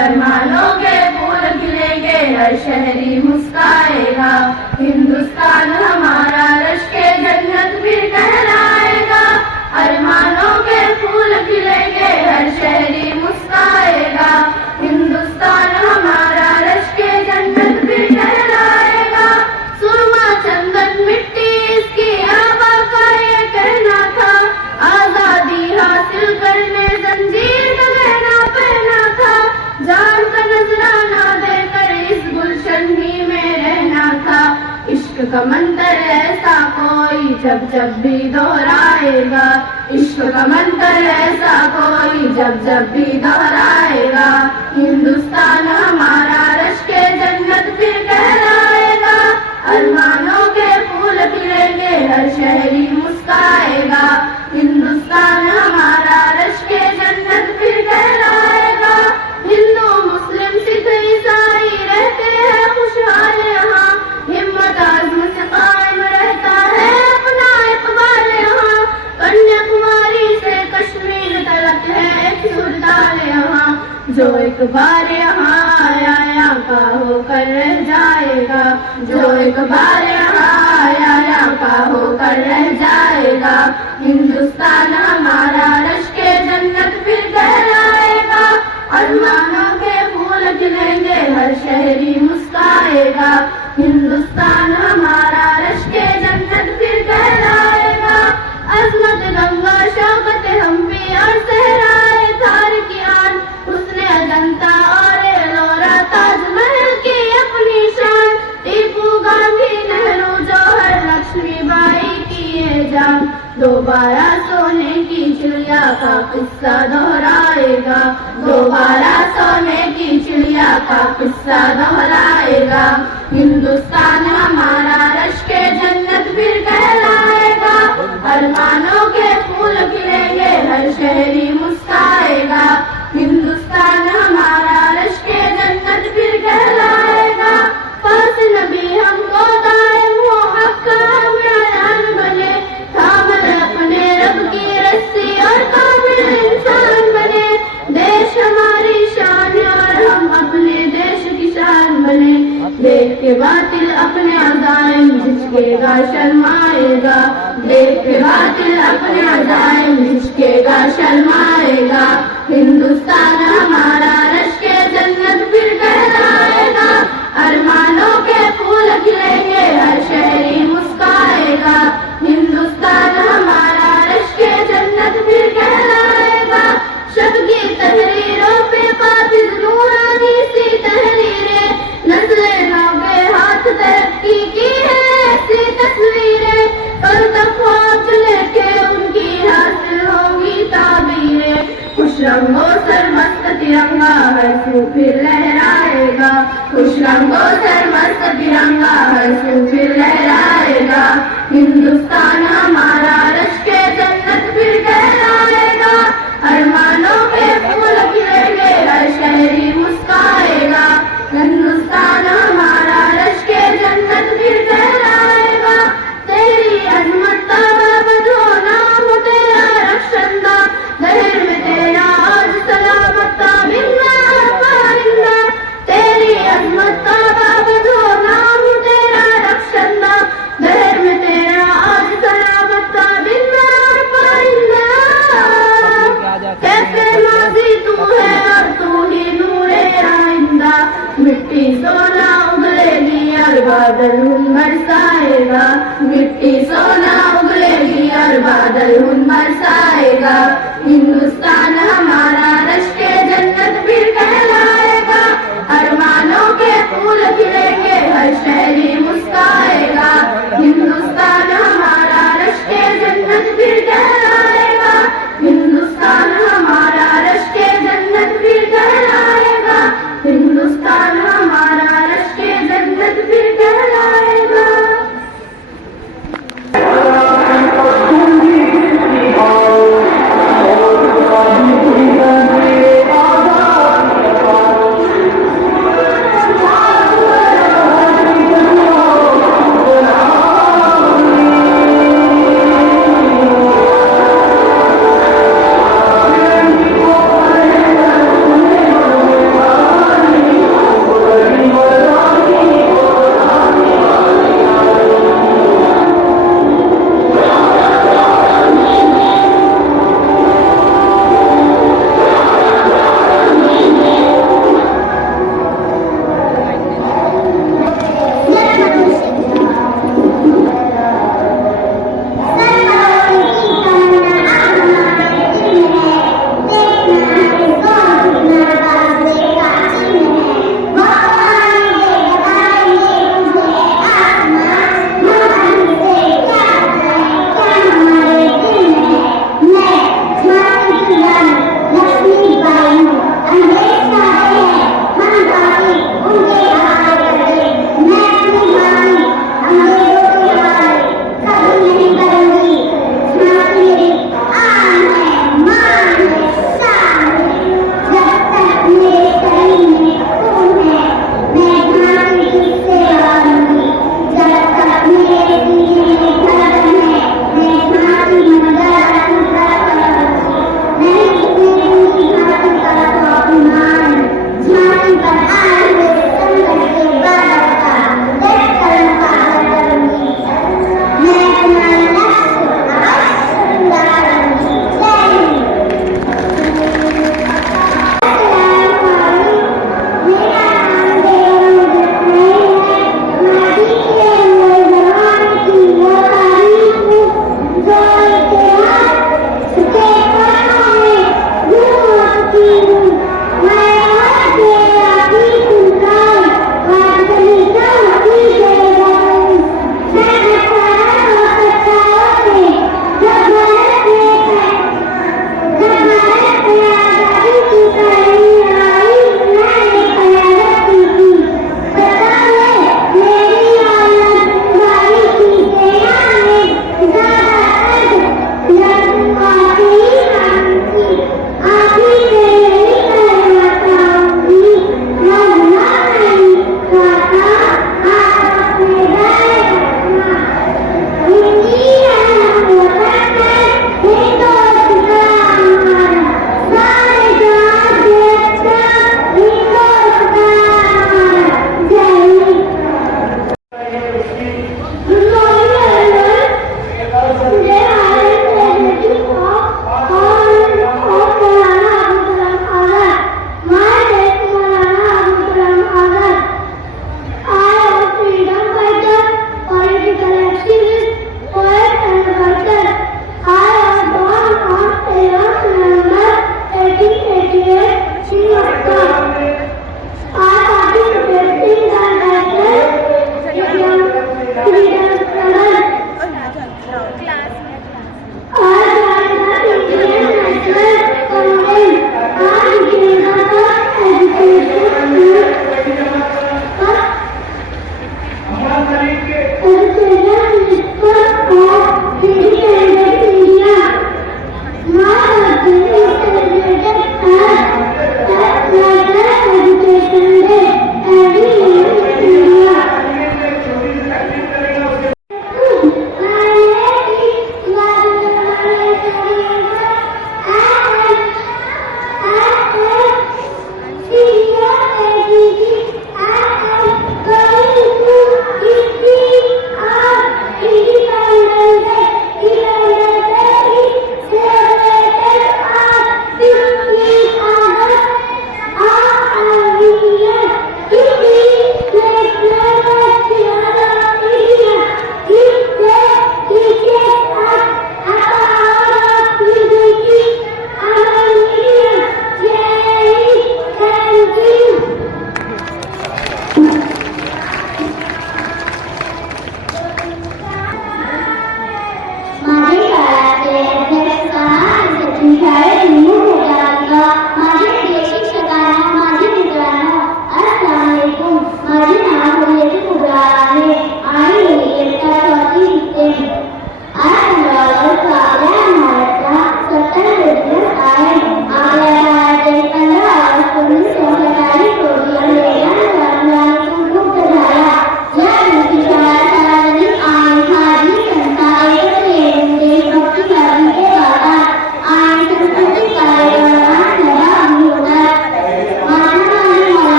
ارمانوں کے پھول کھلیں گے، ہر شہری مسکرائے گا، ہندوستان ہمارا رشک جنت پھر کہلائے گا۔ ارمانوں کے پھول کھلیں گے، ہر شہری مسکرائے گا، ہندوستان ہمارا رشک جنت پھر کہلائے گا۔ سرما چندن مٹی اس کی آبا کا یہ کہنا تھا، آزادی حاصل کرنے زنجیر کا گہنا پہنا تھا، جان کا نذرانہ دے کر اس گلشن ہی میں رہنا تھا۔ عشق کا منتر ایسا کوئی جب جب بھی دہرائے گا، عشق کا منتر ایسا کوئی جب جب بھی دہرائے گا، ہندوستان ہمارا رشک جنت پھر کہلائے گا۔ ارمانوں کے پھول کھلیں گے، ہر شہری مسکرائے گا، ہندوستان ہمارا رشک جنت پھر کہلائے گا۔ ہندو مسلم سکھ عیسائی رہتے ہیں خوشحال یہاں، ہمت عزم سے قائم رہتا ہے اپنا اقبال یہاں، کنیا کماری سے کشمیر تلک ہے ایک سردار یہاں، جو ایک بار یہاں آیا یہاں کا ہو کر رہ جائے گا، جو ایک بار یہاں آیا یہاں کا ہو کر رہ جائے گا، ہندوستان ہمارا رشک جنت پھر کہلائے گا۔ ارمانوں کے پھول کھلیں گے، ہر شہری مسکرائے گا، ہندوستان ہمارا رشک جنت پھر کہلائے گا۔ عظمت گنگا شوکت ہمپی اور صحرائے تھار کی آن، حسن اجنتا اور ایلورا تاج محل کی اپنی شان، ٹیپو گاندھی نہرو جوہر لکشمی بائی کی یہ جان، دوبارہ سونے کی چڑیا کا قصہ دہرائے گا، دوبارہ سونے کی چڑیا کا قصہ دہرائے گا، ہندوستان ہمارا رشک جنت پھر کہلائے گا۔ ارمانوں کے پھول کھلیں گے، ہر شہری مسکرائے گا، ہندوستان ہمارا رشک جنت پھر کہلائے گا۔ پاس نبی ہم کو دائم ہو، حق کا ہم اعلان بنے، تھامل اپنے رب کی رسی اور کامل انسان بنے، دیش ہماری شان اور ہم اپنے دیش کی شان بنے، دیکھ کے باطل اپنے عزائم جھجکے گا شرمائے گا، دیکھ کے باطل اپنے عزائم جھجکے گا شرمائے گا، ہندوستان ہمارا رشک جنت پھر کہلائے گا۔ ارمانوں کے پھول کھلیں گے، ہر شہری مسکرائے گا، ہندوستان ہمارا رشک جنت پھر کہلائے گا۔ شب کی تحریروں پہ قابض نورانی سی تحریریں، نسل نو کے ہاتھ ترقی کی ہے ایسی تصویریں، کل تک خواب لے کے ان کی حاصل ہوں گی تعبیریں، خوش رنگوں سرمست ترنگا ہر سو پھر لہرائے گا، خوش رنگوں سرمست ترنگا ہر سو پھر لہرائے گا، ہندوستان ہمارا رشک جنت پھر کہلائے گا۔ ارمانوں کے پھول کھلیں گے، ہر شہری مسکرائے گا، ہندوستان ہمارا رشک جنت پھر کہلائے گا۔ تیری عظمت تابابد ہو نام تیرا رخشندہ، دہر میں تیرا آج سلامت تابندہ پائندہ، تیری عظمت تابابد ہو نام تیرا رخشندہ، دہر میں تیرا آج سلامت تابندہ پائندہ، کیسے ماضی تو ہے اور تو ہی نور آئندہ، مٹی سونا اگلے گی اور بادل ہن برسائے گا، مٹی سونا اگلے گی اور بادل ہن برسائے گا، ہندوستان ہمارا رشک جنت پھر کہلائے گا۔ ارمانوں کے پھول کھلیں گے، ہر شہری مسکرائے گا، ہندوستان ہمارا رشک جنت پھر کہلائے گا، ہندوستان ہمارا رشک جنت پھر کہلائے گا، ہندوستان ہمارا رشک جنت پھر کہلائے گا۔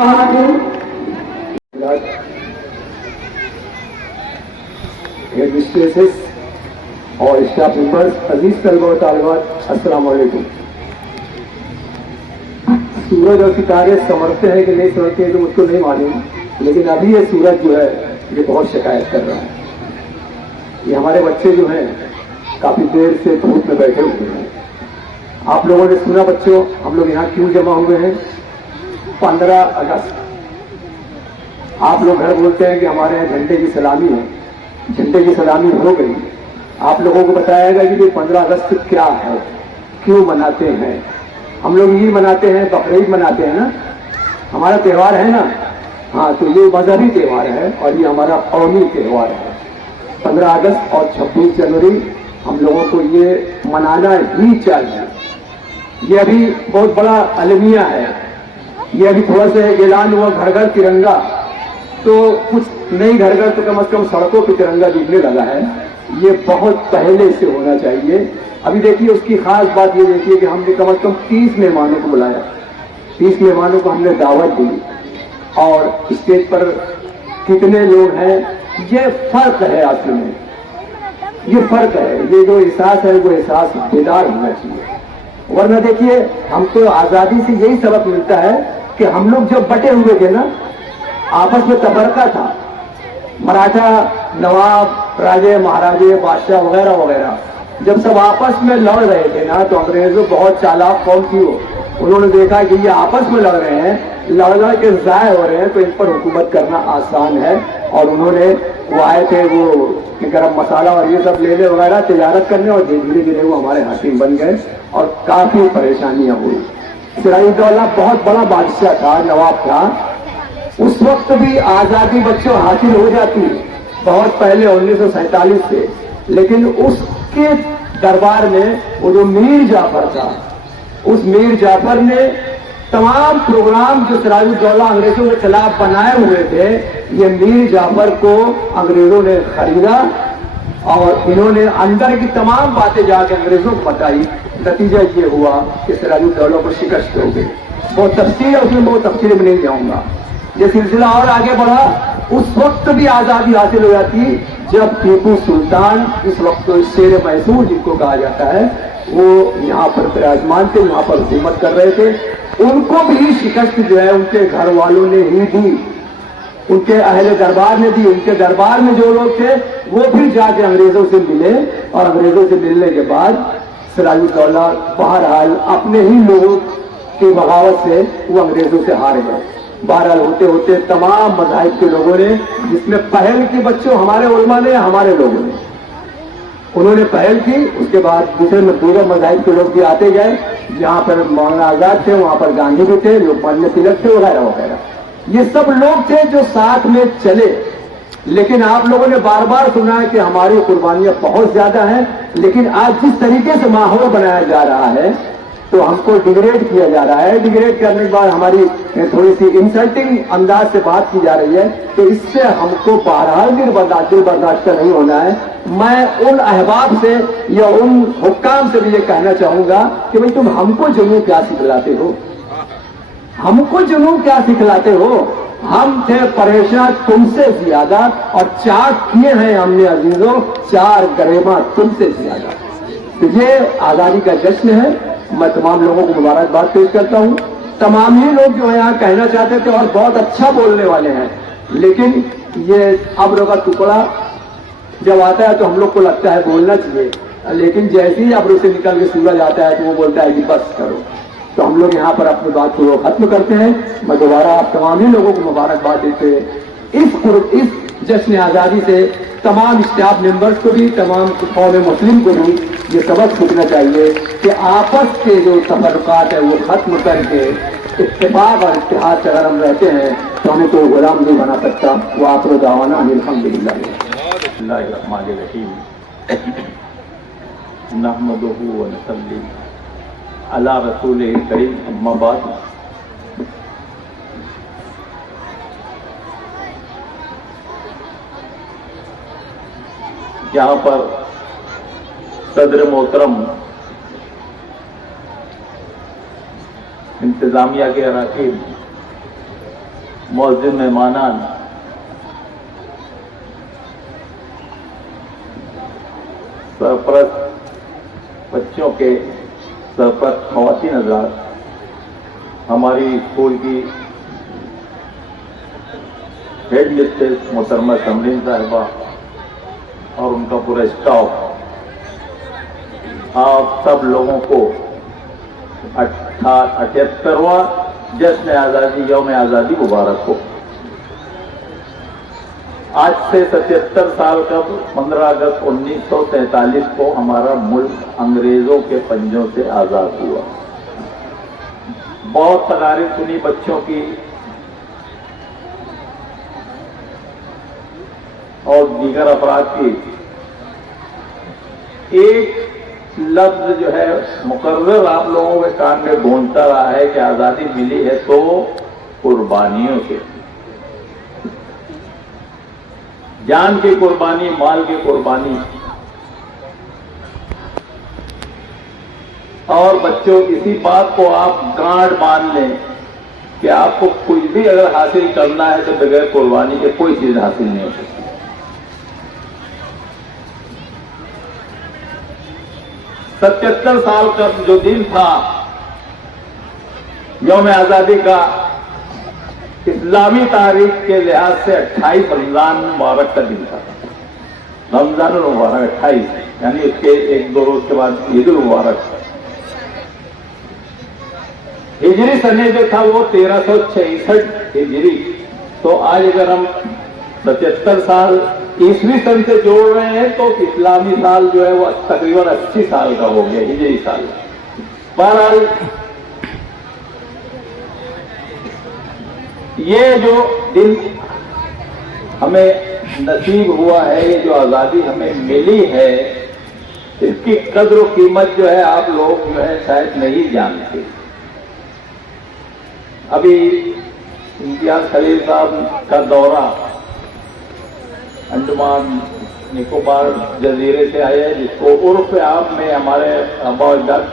हेड मिस्ट्रेसेस और स्टाफ मेंबर्स, अजीज तलबा और तालिबात, अस्सलाम वालेकुम। सूरज और सितारे समझते हैं कि नहीं समझते हैं तो मुझको नहीं मालूम, लेकिन अभी ये सूरज जो है ये बहुत शिकायत कर रहा है। ये हमारे बच्चे जो हैं काफी देर से धूप में बैठे हुए हैं। आप लोगों ने सुना बच्चों, हम लोग यहाँ क्यों जमा हुए हैं? 15 अगस्त आप लोग घर बोलते हैं कि हमारे यहाँ झंडे की सलामी है, झंडे की सलामी हो गई। आप लोगों को बताया गया कि 15 अगस्त क्या है, क्यों मनाते हैं। हम लोग ईद मनाते हैं, बकरीद मनाते हैं ना, हमारा त्यौहार है ना। हाँ, तो ये मजहबी त्यौहार है और ये हमारा कौमी त्यौहार है। 15 अगस्त और 26 जनवरी हम लोगों को ये मनाना ही चाहिए। ये अभी बहुत बड़ा अलमिया है। ये अभी थोड़ा सा ऐलान हुआ घर घर तिरंगा, तो कुछ नई घर घर तो कम से कम सड़कों पे तिरंगा दिखने लगा है। ये बहुत पहले से होना चाहिए। अभी देखिए उसकी खास बात ये देखिए कि हमने कम से कम 30 मेहमानों को बुलाया, 30 मेहमानों को हमने दावत दी, और स्टेज पर कितने लोग हैं ये फर्क है। असल में ये फर्क है, ये जो एहसास है वो एहसास बेदार होना चाहिए। वरना देखिए हमको आजादी से यही सबक मिलता है कि हम लोग जब बटे हुए थे ना, आपस में तफरका था, मराठा नवाब, राजे महाराजे, बादशाह वगैरह वगैरह, जब सब आपस में लड़ रहे थे ना, तो अंग्रेजों बहुत चालाक कौन थी वो, उन्होंने देखा कि ये आपस में लड़ रहे हैं, लड़ के जाय हो रहे हैं, तो इन पर हुकूमत करना आसान है। और उन्होंने वो आए थे वो गरम मसाला और ये सब लेने वगैरह तिजारत करने, और धीरे धीरे वो हमारे हाकिम बन गए और काफी परेशानियां हुई। सिराजुद्दौला बहुत बड़ा बादशाह था, नवाब था। उस वक्त भी आजादी बच्चों हासिल हो जाती बहुत पहले 1947 से, लेकिन उसके दरबार में वो जो मीर जाफर था, उस मीर जाफर ने तमाम प्रोग्राम जो सिराजुद्दौला अंग्रेजों के खिलाफ बनाए हुए थे, ये मीर जाफर को अंग्रेजों ने खरीदा और इन्होंने अंदर की तमाम बातें जाके अंग्रेजों को बताई। नतीजा ये हुआ कि सिराजुद्दौला को शिकस्त हो गई। बहुत तफसील है उसमें, बहुत तफसील में नहीं जाऊंगा। ये सिलसिला और आगे बढ़ा। उस वक्त भी आजादी हासिल हो जाती जब टीपू सुल्तान, इस वक्त तो शेर मैसूर जिनको कहा जाता है, वो यहाँ पर विराजमान थे, यहाँ पर हुकूमत कर रहे थे। उनको भी शिकस्त जो है उनके घर वालों ने ही दी, उनके अहले दरबार ने दी। उनके दरबार में जो लोग थे वो भी जाके अंग्रेजों से मिले, और अंग्रेजों से मिलने के बाद सिराजुद्दौला बहरहाल अपने ही लोगों की बगावत से वो अंग्रेजों से हार गए। बहरहाल होते होते तमाम मज़ाहिब के लोगों ने, जिसमें पहल की बच्चों हमारे उलमा ने, हमारे लोगों ने, उन्होंने पहल की। उसके बाद दूसरे मज़ाहिब के लोग भी आते गए। जहाँ पर मौलाना आजाद थे वहां पर गांधी भी थे, लोकमान्य तिलक थे वगैरह वगैरह। ये सब लोग थे जो साथ में चले। लेकिन आप लोगों ने बार बार सुना है कि हमारी कुर्बानियां बहुत ज्यादा हैं, लेकिन आज जिस तरीके से माहौल बनाया जा रहा है तो हमको डिग्रेड किया जा रहा है। डिग्रेड करने के बाद हमारी थोड़ी सी इंसल्टिंग अंदाज से बात की जा रही है, तो इससे हमको बहरहाल दिल बर्दाश्त नहीं होना है। मैं उन अहबाब से या उन हुक्काम से भी ये कहना चाहूंगा कि भाई तुम हमको जुनून क्या सिखलाते हो, हमको जुनून क्या सिखलाते हो। हम थे परेशान तुमसे ज्यादा, और 4 किए हैं हमने अजीजों, 4 गरेबा तुमसे ज्यादा। तो ये आजादी का जश्न है। मैं तमाम लोगों को मुबारकबाद पेश करता हूँ। तमाम ही लोग जो है यहाँ कहना चाहते थे और बहुत अच्छा बोलने वाले हैं, लेकिन ये अब्र का टुकड़ा जब आता है तो हम लोग को लगता है बोलना चाहिए, लेकिन जैसे ही अब्र से निकल के सूरज आता है तो वो बोलता है कि बस करो। तो हम लोग यहाँ पर अपनी बात को खत्म करते हैं। मैं दोबारा आप तमाम ही लोगों को मुबारकबाद देते हुए इस जश्न आज़ादी से तमाम स्टाफ मेंबर्स को भी, तमाम कौम मुस्लिम को भी ये सबक सीखना चाहिए कि आपस के जो तफर्रुकात है वो खत्म करके इत्तेफाक और इत्तेहाद से अगर हम रहते हैं तो हमें कोई गुलाम नहीं बना सकता। वो आखिर दावाना अल्हम्दुलिल्लाह। नहमदुहु व नसल्ली अला रसूलिल करीम, अम्मा बाद। यहाँ पर सदर मोहतरम, इंतजामिया के अराकीन, मुअज़्ज़िन मेहमानान, सरपरस्त बच्चों के सरपरस्त ख़वातीन हज़रात, हमारी स्कूल की हेड मिस्ट्रेस मोहतरमा तमरीन साहिबा और उनका पूरा स्टाफ, आप सब लोगों को 78वां जश्न आज़ादी यौम आज़ादी मुबारक हो। आज से 77 साल कब 15 अगस्त 1943 को हमारा मुल्क अंग्रेजों के पंजों से आज़ाद हुआ। बहुत तकारीर सुनी बच्चों की और दीगर अफराद की। एक लफ्ज जो है मुकर्रर आप लोगों के कान में गूंजता रहा है कि आज़ादी मिली है तो कुर्बानियों से, जान की कुर्बानी, माल की कुर्बानी। और बच्चों, इसी बात को आप गांठ बांध लें कि आपको कुछ भी अगर हासिल करना है तो बगैर कुर्बानी के कोई चीज हासिल नहीं हो सकती। 77 साल का जो दिन था यौम आज़ादी का, इस्लामी तारीख के लिहाज से 28 रमजान मुबारक का दिन था। रमजान मुबारक 28, यानी उसके 1-2 रोज के बाद ईद मुबारक। हिजरी सने जो था वो 1366 हिजरी। तो आज अगर हम 75 साल ईसवी सन से जोड़ रहे हैं तो इस्लामी साल जो है वो तकरीबन 80 साल का हो गया, हिजरी साल। बहरहाल ये जो दिन हमें नसीब हुआ है, ये जो आज़ादी हमें मिली है, इसकी कद्र और कीमत जो है आप लोग जो है शायद नहीं जानते। अभी इम्तियाज खलील साहब का दौरा अंडमान निकोबार जजीरे से आया है, जिसको उर्फ आप में हमारे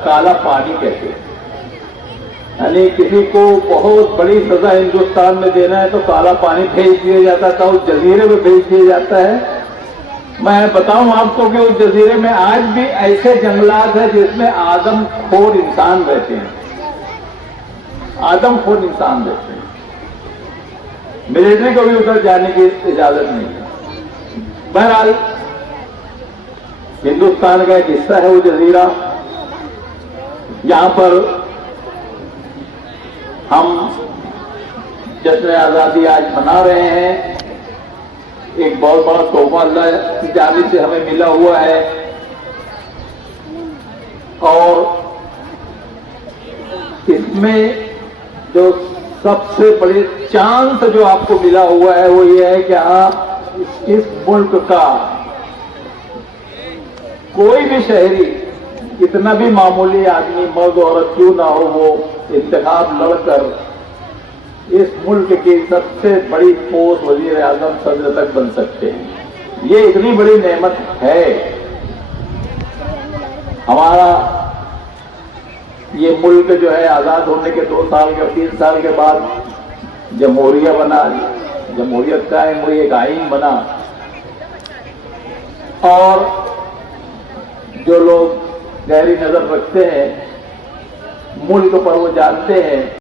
काला पानी कहते हैं। यानी किसी को बहुत बड़ी सजा हिंदुस्तान में देना है तो काला पानी भेज दिया जाता था, उस जजीरे में भेज दिया जाता है। मैं बताऊं आपको कि उस जजीरे में आज भी ऐसे जंगलात हैं जिसमें आदमखोर इंसान रहते हैं, आदमखोर इंसान रहते हैं। मिलिट्री को भी उधर जाने की इजाजत नहीं है। बहरहाल हिंदुस्तान का एक हिस्सा है वो जजीरा। यहां पर हम जश्न आज़ादी आज मना रहे हैं। एक बहुत बड़ा तोहफा अल्लाह की जानिब से हमें मिला हुआ है और इसमें जो सबसे बड़ी चांस जो आपको मिला हुआ है वो ये है कि आप इस मुल्क का कोई भी शहरी, इतना भी मामूली आदमी, मर्द औरत क्यों ना हो, वो इंतखाब लड़कर इस मुल्क की सबसे बड़ी पोस्ट वजीर आजम सदर तक बन सकते हैं। ये इतनी बड़ी नेमत है। हमारा ये मुल्क जो है आजाद होने के 2 साल के 3 साल के बाद जमहूरिया बना, जमहूरियत का वो एक आइन बना। और जो लोग गहरी नजर रखते हैं मुल्क पर, वो जानते हैं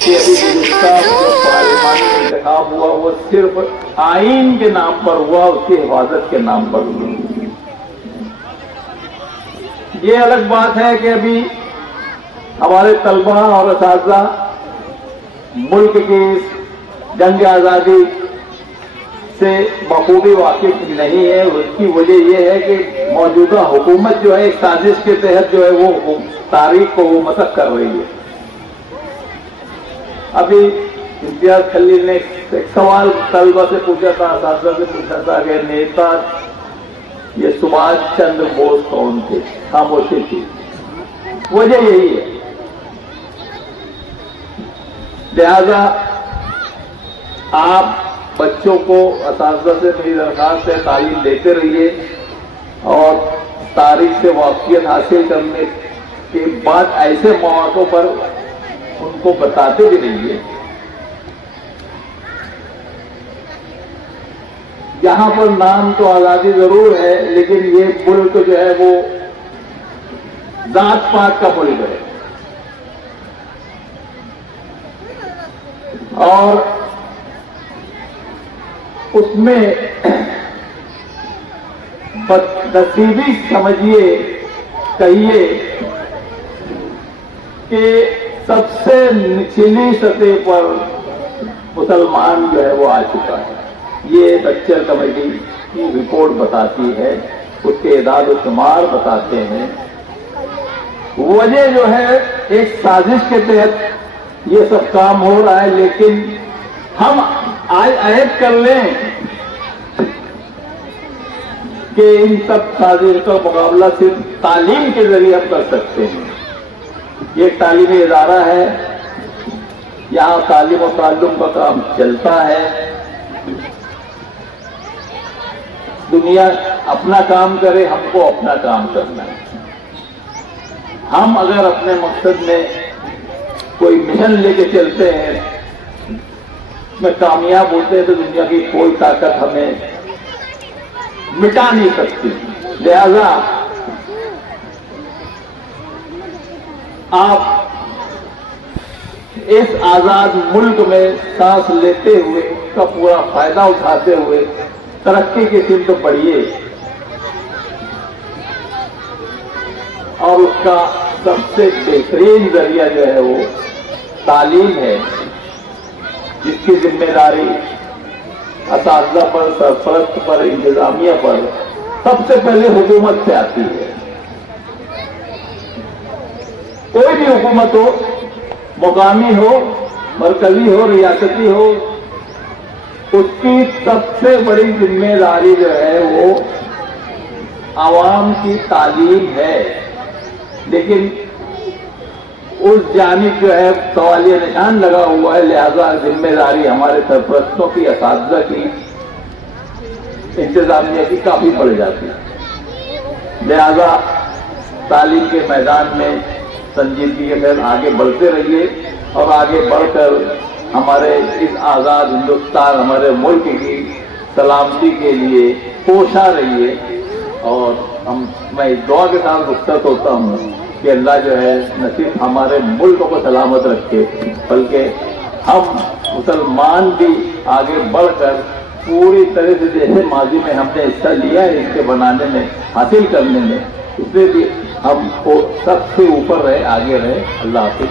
कि अभी हिंदुस्तान जो पार्लिमानी इंतखाब हुआ वो सिर्फ आइन के नाम पर हुआ, उसकी हिफाजत के नाम पर हुआ। ये अलग बात है कि अभी हमारे तलबा और असातिज़ा मुल्क की जंग आज़ादी से बखूबी वाकिफ नहीं है। उसकी वजह यह है कि मौजूदा हुकूमत जो है एक साजिश के तहत जो है वो तारीख को वो मसख कर रही है। अभी इम्तियाज खलील ने एक सवाल तलबा से पूछा था, असातिज़ा से पूछा था कि नेता ये सुभाष चंद्र बोस कौन थे? खामोशी थी। वजह यही है। लिहाजा आप बच्चों को असातिज़ा से मेरी दरखास्त है तालीम देते रहिए और तारीख से वाकियत हासिल करने के बाद ऐसे मौक़ों पर उनको बताते भी रहिए यहाँ पर नाम तो आजादी जरूर है, लेकिन ये मुल्क जो है वो जात पात का मुल्क है। और उसमें बदनसीबी समझिए, कहिए कि सबसे निचली सतह पर मुसलमान जो है वो आ चुका है। ये बच्चर कमेटी की रिपोर्ट बताती है, उसके इदाद व शुमार बताते हैं। वजह जो है एक साजिश के तहत ये सब काम हो रहा है, लेकिन हम आज अहद कर लें कि इन सब साजिश का मुकाबला सिर्फ तालीम के जरिए हम कर सकते हैं। ये एक तालीमी इदारा है, यहाँ तालीम और ताल्लुम का काम चलता है। दुनिया अपना काम करे, हमको अपना काम करना है। हम अगर अपने मकसद में कोई मिशन लेके चलते हैं, में कामयाब होते हैं, तो दुनिया की कोई ताकत हमें मिटा नहीं सकती। लिहाजा आप इस आजाद मुल्क में सांस लेते हुए, उसका पूरा फायदा उठाते हुए तरक्की की सिमत बढ़िए, और उसका सबसे बेहतरीन जरिया जो है वो तालीम है, जिसकी जिम्मेदारी असातिज़ा पर, सरपरस्त पर, इंतजामिया पर सबसे पहले हुकूमत से आती है। कोई भी हुकूमत हो, मुकामी हो, मरकजी हो, रियासती हो, उसकी सबसे बड़ी जिम्मेदारी जो है वो आवाम की तालीम है। लेकिन उस जानिब जो है सवालिया निशान लगा हुआ है, लिहाजा जिम्मेदारी हमारे सरपरस्तों की, असातिज़ा की, इंतजामिया की काफी बढ़ जाती है। लिहाजा तालीम के मैदान में संजीदगी के साथ आगे बढ़ते रहिए, और आगे बढ़कर हमारे इस आजाद हिंदुस्तान, हमारे मुल्क की सलामती के लिए कोशा रहिए। और मैं इस दुआ के साथ रुखसत होता हूँ कि अल्लाह जो है न सिर्फ हमारे मुल्क को सलामत रखे, बल्कि हम मुसलमान भी आगे बढ़कर पूरी तरह से, जैसे माजी में हमने हिस्सा लिया है इसके बनाने में, हासिल करने में, इसमें भी हमको सबसे ऊपर रहे, आगे रहे। अल्लाह हाफिज।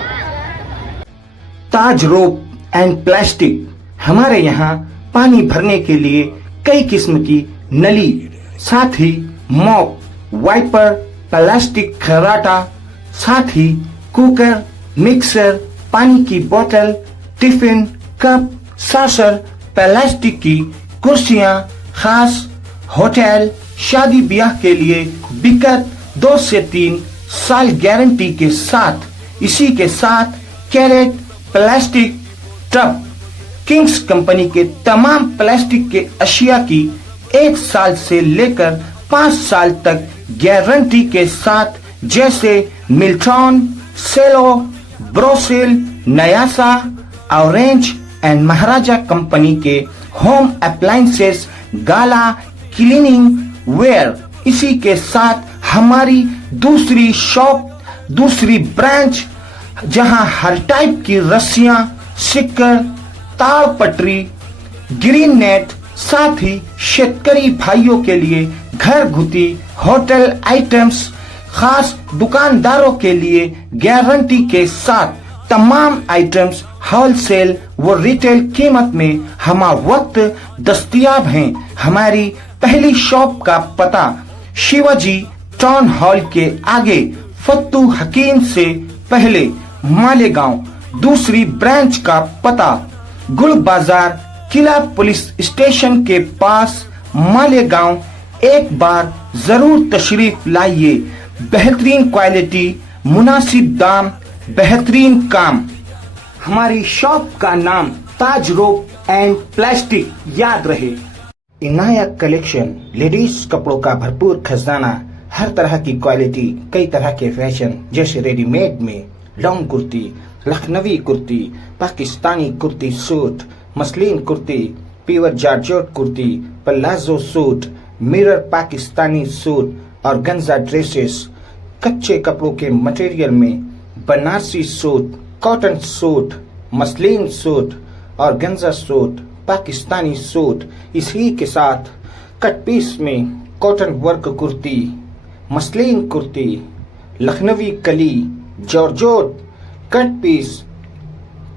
ताज रोप एंड प्लास्टिक, हमारे यहाँ पानी भरने के लिए कई किस्म की नली, साथ ही मॉप, वाइपर, प्लास्टिक खर्राटा, साथ ही कुकर, मिक्सर, पानी की बोतल, टिफिन, कप, सासर, प्लास्टिक की कुर्सियां, खास होटल, शादी ब्याह के लिए बिकट 2 से 3 साल गारंटी के साथ। इसी के साथ crate, plastic tub, Kings company के तमाम प्लास्टिक के अशिया की 1 साल से लेकर 5 साल तक गारंटी के साथ, जैसे Milton, Cello, Borosil, Nayasa, Orange and Maharaja company के home appliances, Gala, cleaning ware. इसी के साथ हमारी दूसरी शॉप, दूसरी ब्रांच, जहां हर टाइप की रस्सियां, सिक्कर, ताड़पत्री, ग्रीन नेट, साथ ही शेतकरी भाइयों के लिए घर घुटी होटल आइटम्स, खास दुकानदारों के लिए गारंटी के साथ तमाम आइटम्स होलसेल व रिटेल कीमत में हमारा वक्त दस्तयाब हैं। हमारी पहली शॉप का पता शिवाजी टाउन हॉल के आगे, फत्तू हकीम से पहले, मालेगांव। दूसरी ब्रांच का पता गुल बाजार, किला पुलिस स्टेशन के पास, मालेगांव। एक बार जरूर तशरीफ लाइए। बेहतरीन क्वालिटी, मुनासिब दाम, बेहतरीन काम। हमारी शॉप का नाम ताज रोप एंड प्लास्टिक याद रहे। इनायत कलेक्शन, लेडीज कपड़ों का भरपूर खजाना, हर तरह की क्वालिटी, कई तरह के फैशन, जैसे रेडीमेड में long kurti, Lucknowi kurti, Pakistani kurti suit, muslin kurti, pure georgette kurti, palazzo suit, mirror Pakistani suit और गंजा ड्रेसेस, कच्चे कपड़ों के मटेरियल में Banarasi suit, cotton suit, muslin suit और गंजा सूट, पाकिस्तानी सूट, इसी के साथ कट पीस में cotton work kurti, muslin kurti, Lucknowi कली, जॉर्जेट कट पीस,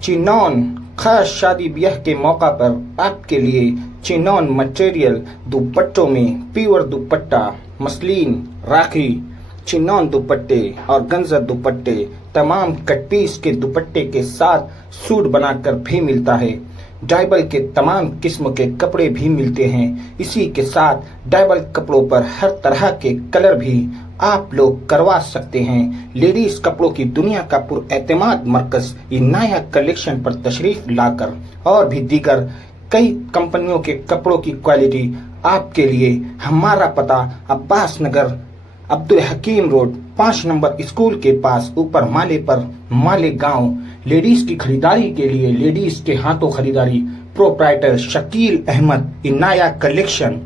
चिनॉन, खास शादी ब्याह के मौका पर आपके लिए चिनॉन मटेरियल दुपट्टों में प्योर दुपट्टा, मसलिन, राखी, चिनॉन दुपट्टे और गंजा दुपट्टे, तमाम कट पीस के दुपट्टे के साथ सूट बनाकर भी मिलता है। डाइबल के तमाम किस्म के कपड़े भी मिलते हैं। इसी के साथ डाइबल कपड़ों पर हर तरह के कलर भी आप लोग करवा सकते हैं। लेडीज कपड़ों की दुनिया का पुरएतमाद मरकज इनाया कलेक्शन पर तशरीफ लाकर और भी दीगर कई कंपनियों के कपड़ों की क्वालिटी आपके लिए। हमारा पता अब्बास नगर, अब्दुल हकीम रोड, 5 नंबर स्कूल के पास, ऊपर माले पर, माले गांव। लेडीज की खरीदारी के लिए, लेडीज के हाथों खरीदारी, प्रोप्राइटर शकील अहमद, इनाया कलेक्शन।